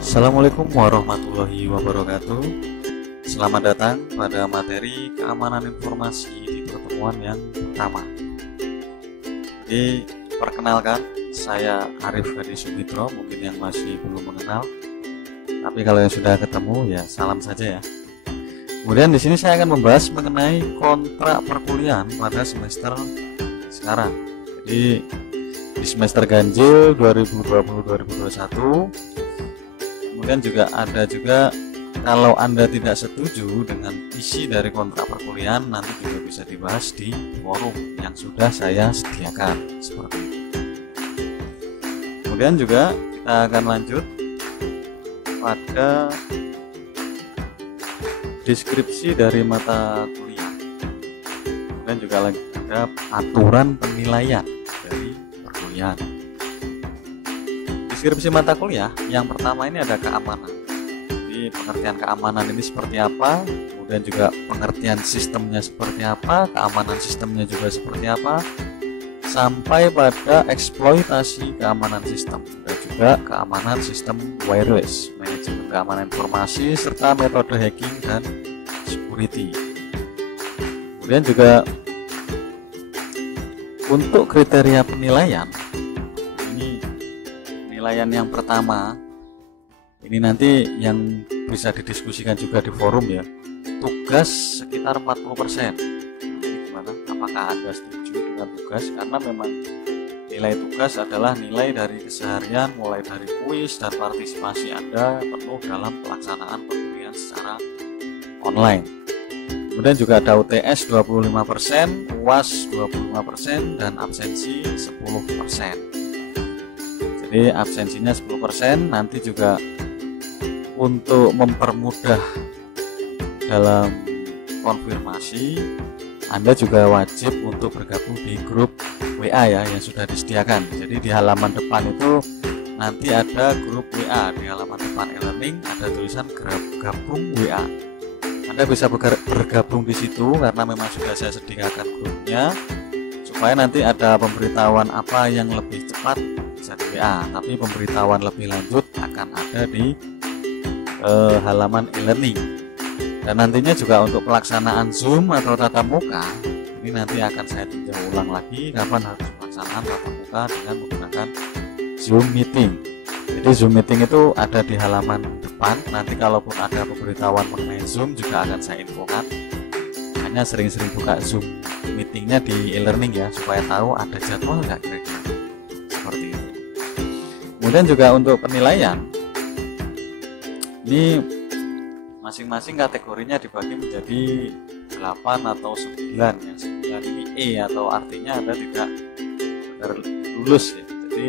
Assalamualaikum warahmatullahi wabarakatuh. Selamat datang pada materi keamanan informasi di pertemuan yang pertama. Jadi perkenalkan, saya Arif Hadi Sumitro, mungkin yang masih belum mengenal. Tapi kalau yang sudah ketemu ya salam saja ya. Kemudian di sini saya akan membahas mengenai kontrak perkuliahan pada semester sekarang. Jadi di semester ganjil 2020-2021. Kemudian ada juga kalau Anda tidak setuju dengan isi dari kontrak perkuliahan, nanti juga bisa dibahas di forum yang sudah saya sediakan seperti itu. Kemudian juga kita akan lanjut pada deskripsi dari mata kuliah. Kemudian juga lagi ada aturan penilaian dari perkuliahan. Deskripsi mata kuliah yang pertama ini ada keamanan. Jadi pengertian keamanan ini seperti apa, kemudian juga pengertian sistemnya seperti apa, keamanan sistemnya juga seperti apa, sampai pada eksploitasi keamanan sistem dan juga keamanan sistem wireless, manajemen keamanan informasi serta metode hacking dan security. Kemudian juga untuk kriteria penilaian, penilaian yang pertama ini nanti yang bisa didiskusikan juga di forum ya, tugas sekitar 40%. Gimana? Apakah Anda setuju dengan tugas? Karena memang nilai tugas adalah nilai dari keseharian, mulai dari kuis dan partisipasi Anda penuh dalam pelaksanaan perkuliahan secara online. Kemudian juga ada UTS 25%, UAS 25% dan absensi 10%. Jadi absensinya 10%. Nanti juga untuk mempermudah dalam konfirmasi, Anda juga wajib untuk bergabung di grup WA ya yang sudah disediakan. Jadi di halaman depan itu nanti ada grup WA, di halaman depan e-learning ada tulisan gabung WA. Anda bisa bergabung di situ karena memang sudah saya sediakan grupnya, supaya nanti ada pemberitahuan apa yang lebih cepat bisa di WA, tapi pemberitahuan lebih lanjut akan ada di halaman e-learning. Dan nantinya juga untuk pelaksanaan Zoom atau tatap muka, ini nanti akan saya tinjau ulang lagi kapan harus pelaksanaan tatap muka dengan menggunakan Zoom meeting. Jadi Zoom meeting itu ada di halaman depan. Nanti kalaupun ada pemberitahuan mengenai Zoom juga akan saya infokan. Hanya sering-sering buka Zoom meetingnya di e-learning ya, supaya tahu ada jadwal nggak kira-kira. Seperti itu. Kemudian juga untuk penilaian, ini masing-masing kategorinya dibagi menjadi 8 atau 9 ya. 9 ini E atau artinya Anda tidak benar lulus ya. Jadi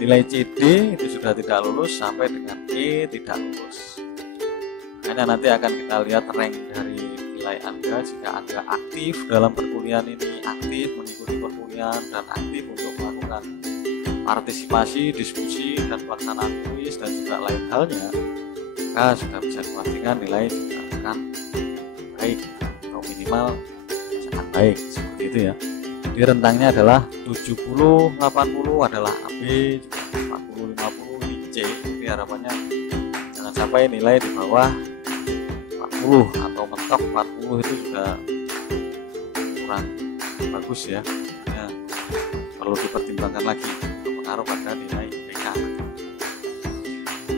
nilai CD itu sudah tidak lulus sampai dengan E tidak lulus. Makanya nanti akan kita lihat rank dari nilai Anda jika Anda aktif dalam perkuliahan ini, aktif mengikuti perkuliahan dan aktif untuk melakukan partisipasi, diskusi, dan pelaksanaan kuis dan juga lain halnya, maka sudah bisa dipastikan nilai juga akan baik atau minimal sangat baik seperti itu ya. Jadi rentangnya adalah 70, 80 adalah AB, 40, 50 ini C. Jadi harapannya jangan sampai nilai di bawah 40 atau mentok 40 itu juga kurang bagus ya. Ya perlu dipertimbangkan lagi pengaruh pada nilai IPK.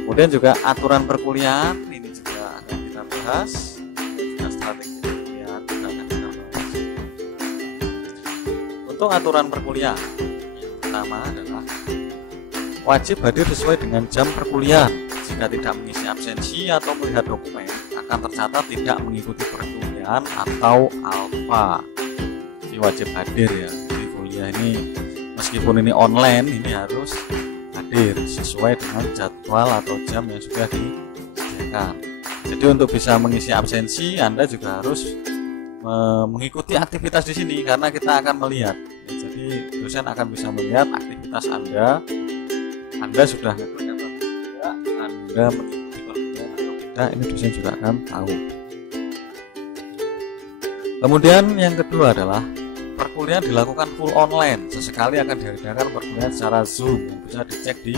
Kemudian juga aturan perkuliahan ini juga akan kita bahas, dan juga strategi perkuliahan juga akan kita bahas. Untuk aturan perkuliahan yang pertama adalah wajib hadir sesuai dengan jam perkuliahan. Jika tidak mengisi absensi atau melihat dokumen, akan tercatat tidak mengikuti perkuliahan atau alfa. Jadi wajib hadir ya. Jadi kuliah ini meskipun ini online, ini harus hadir sesuai dengan jadwal atau jam yang sudah disediakan. Jadi untuk bisa mengisi absensi, Anda juga harus mengikuti aktivitas di sini karena kita akan melihat. Jadi dosen akan bisa melihat aktivitas Anda sudah ngeklik atau tidak, Anda mengikuti perkuliahan atau tidak, ini dosen juga akan tahu. Kemudian yang kedua adalah perkuliahan dilakukan full online. Sesekali akan diadakan perkuliahan secara Zoom yang bisa dicek di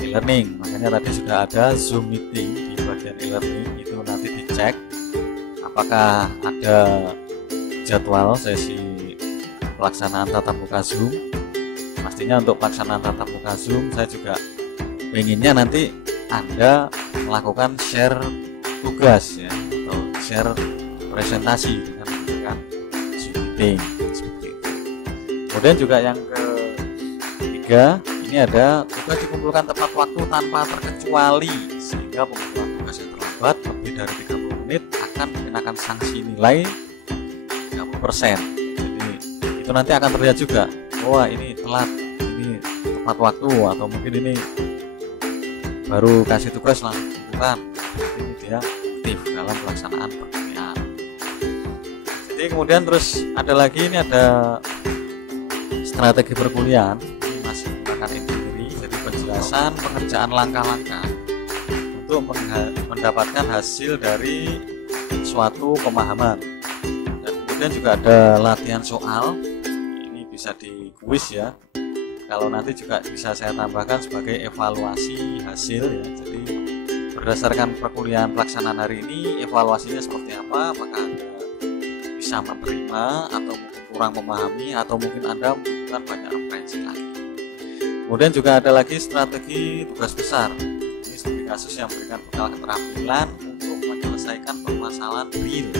e-learning. Makanya tadi sudah ada Zoom meeting di bagian e-learning, itu nanti dicek apakah ada jadwal sesi pelaksanaan tatap muka Zoom. Pastinya untuk pelaksanaan tatap muka Zoom saya juga pengennya nanti Anda melakukan share tugas ya, atau share presentasi dengan menggunakan Zoom meeting seperti itu. Kemudian juga yang ketiga, ini ada tugas dikumpulkan tepat waktu tanpa terkecuali, sehingga pengumpulan tugas yang terlambat lebih dari 30 menit akan dikenakan sanksi nilai 30%. Jadi itu nanti akan terlihat juga, wah ini telat, ini tepat waktu, atau mungkin ini baru kasih tugas langsung bukan, ini dia aktif dalam pelaksanaan perkuliahan. Jadi kemudian terus ada lagi, ini ada strategi perkuliahan, ini masih menggunakan empiri, jadi penjelasan pengerjaan langkah-langkah untuk mendapatkan hasil dari suatu pemahaman. Dan kemudian juga ada latihan soal, ini bisa di kuis ya, kalau nanti juga bisa saya tambahkan sebagai evaluasi hasil ya. Jadi berdasarkan perkuliahan pelaksanaan hari ini, evaluasinya seperti apa, apakah Anda bisa menerima atau mungkin kurang memahami, atau mungkin Anda membutuhkan banyak referensi lagi. Kemudian juga ada lagi strategi tugas besar, ini studi kasus yang memberikan bekal keterampilan untuk menyelesaikan permasalahan real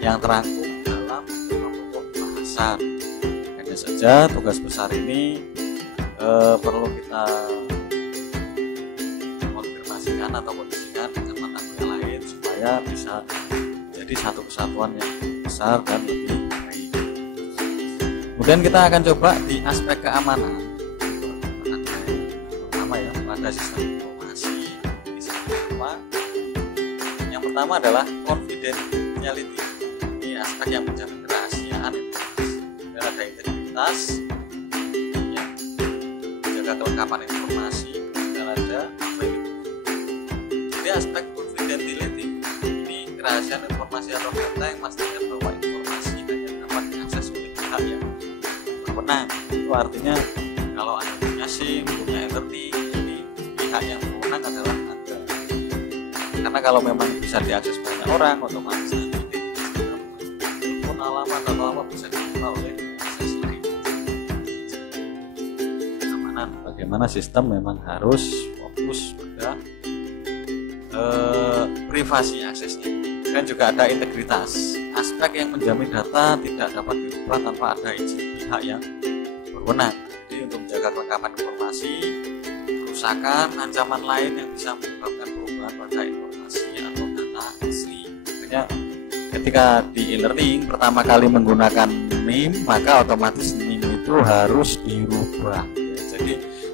yang terangkum dalam pokok bahasan. Hanya saja tugas besar ini perlu kita konfirmasikan atau kondisikan dengan mata kuliah lain supaya bisa jadi satu kesatuan yang besar dan lebih baik. Kemudian kita akan coba di aspek keamanan, pertama ya, pada sistem informasi. Yang pertama adalah confidentiality, ini aspek yang menjamin kerahasiaan informasi. Dan ada integritas, kelengkapan informasi, dan ada availability. Jadi aspek confidentiality ini kerahasiaan informasi atau data yang pastikan bahwa informasi hanya dapat diakses oleh pihak yang berwenang. Itu artinya kalau Anda punya SIM, punya Ethernet, ini pihak yang berwenang adalah Anda. Karena kalau memang bisa diakses banyak orang, otomatis nanti telepon alamat atau apa bisa dibuka oleh akses lain. Bagaimana sistem memang harus fokus pada privasi aksesnya. Dan juga ada integritas, aspek yang menjamin data tidak dapat diubah tanpa ada izin pihak yang berwenang. Jadi untuk menjaga kelengkapan informasi, kerusakan, ancaman lain yang bisa menyebabkan perubahan pada informasi atau data asli. Makanya ketika di e-learning pertama kali menggunakan NIM, maka otomatis NIM itu harus dirubah. Jadi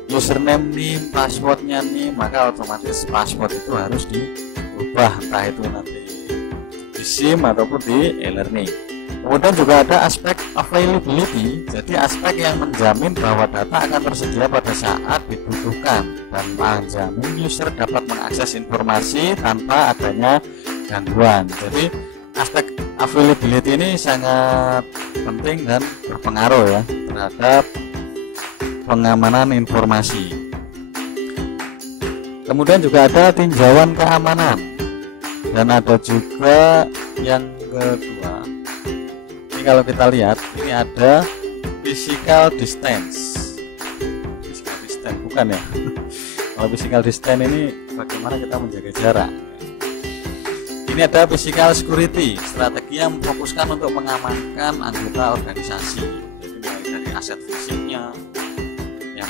username NIM, passwordnya NIM, maka otomatis password itu harus diubah, entah itu nanti di SIM ataupun di e-learning. Kemudian juga ada aspek availability, jadi aspek yang menjamin bahwa data akan tersedia pada saat dibutuhkan dan menjamin user dapat mengakses informasi tanpa adanya gangguan. Jadi aspek availability ini sangat penting dan berpengaruh ya terhadap pengamanan informasi. Kemudian juga ada tinjauan keamanan, dan ada juga yang kedua, ini kalau kita lihat ini ada physical distance. Physical distance bukan ya? Kalau physical distance ini bagaimana kita menjaga jarak. Ini ada physical security, strategi yang memfokuskan untuk mengamankan anggota organisasi. Jadi mulai dari aset fisiknya,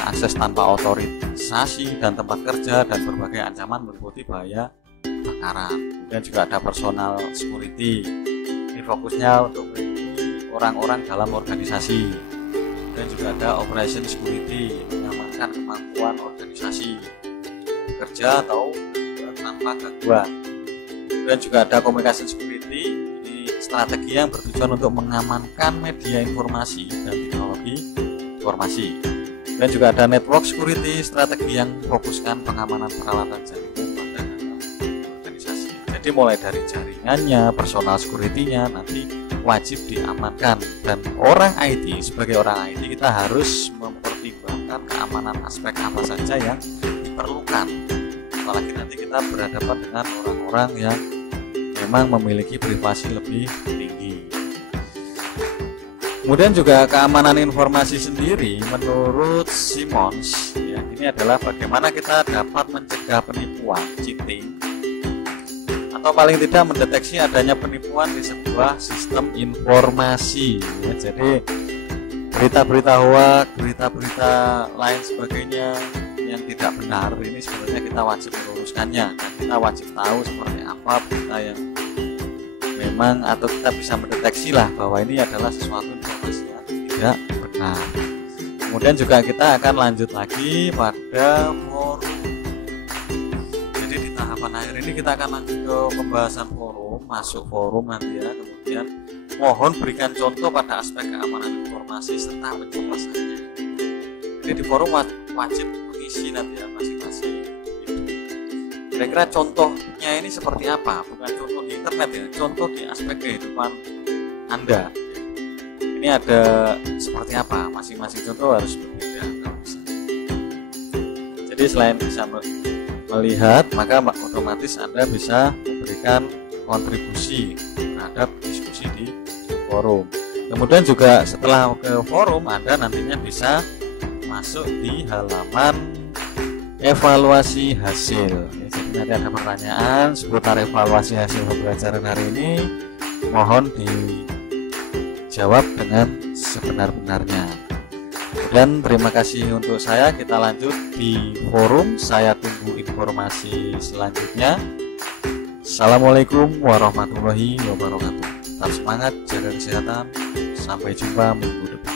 akses tanpa otorisasi dan tempat kerja, dan berbagai ancaman meliputi bahaya kebakaran. Kemudian juga ada personal security, ini fokusnya untuk melindungi orang-orang dalam organisasi. Dan juga ada operation security, mengamankan kemampuan organisasi bekerja atau tanpa gangguan. Dan juga ada communication security, ini strategi yang bertujuan untuk mengamankan media informasi dan teknologi informasi. Dan juga ada network security, strategi yang fokuskan pengamanan peralatan jaringan pada organisasi. Jadi mulai dari jaringannya, personal security-nya nanti wajib diamankan. Dan orang IT, sebagai orang IT kita harus mempertimbangkan keamanan aspek apa saja yang diperlukan, apalagi nanti kita berhadapan dengan orang-orang yang memang memiliki privasi lebih tinggi. Kemudian juga keamanan informasi sendiri menurut Simons ya, ini adalah bagaimana kita dapat mencegah penipuan, cheating, atau paling tidak mendeteksi adanya penipuan di sebuah sistem informasi ya. Jadi berita-berita hoax, berita-berita lain sebagainya yang tidak benar ini sebenarnya kita wajib meluruskannya, dan kita wajib tahu seperti apa berita yang memang, atau kita bisa mendeteksi lah bahwa ini adalah sesuatu informasi yang tidak benar. Kemudian juga kita akan lanjut lagi pada forum. Jadi di tahapan akhir ini kita akan lanjut ke pembahasan forum, masuk forum nanti ya. Kemudian mohon berikan contoh pada aspek keamanan informasi serta penjelasannya. Jadi di forum wajib mengisi nanti ya masing-masing. Kira-kira contohnya ini seperti apa? Bukan contoh di internet ya, contoh di aspek kehidupan Anda. Ini ada seperti apa? Masing-masing contoh harus berbeda kalau bisa. Jadi selain bisa melihat, maka otomatis Anda bisa memberikan kontribusi terhadap diskusi di forum. Kemudian juga setelah ke forum, Anda nantinya bisa masuk di halaman evaluasi hasil. Jadi nanti ada pertanyaan seputar evaluasi hasil pembelajaran hari ini, mohon dijawab dengan sebenar-benarnya. Dan terima kasih untuk saya. Kita lanjut di forum. Saya tunggu informasi selanjutnya. Assalamualaikum warahmatullahi wabarakatuh. Tetap semangat, jaga kesehatan. Sampai jumpa minggu depan.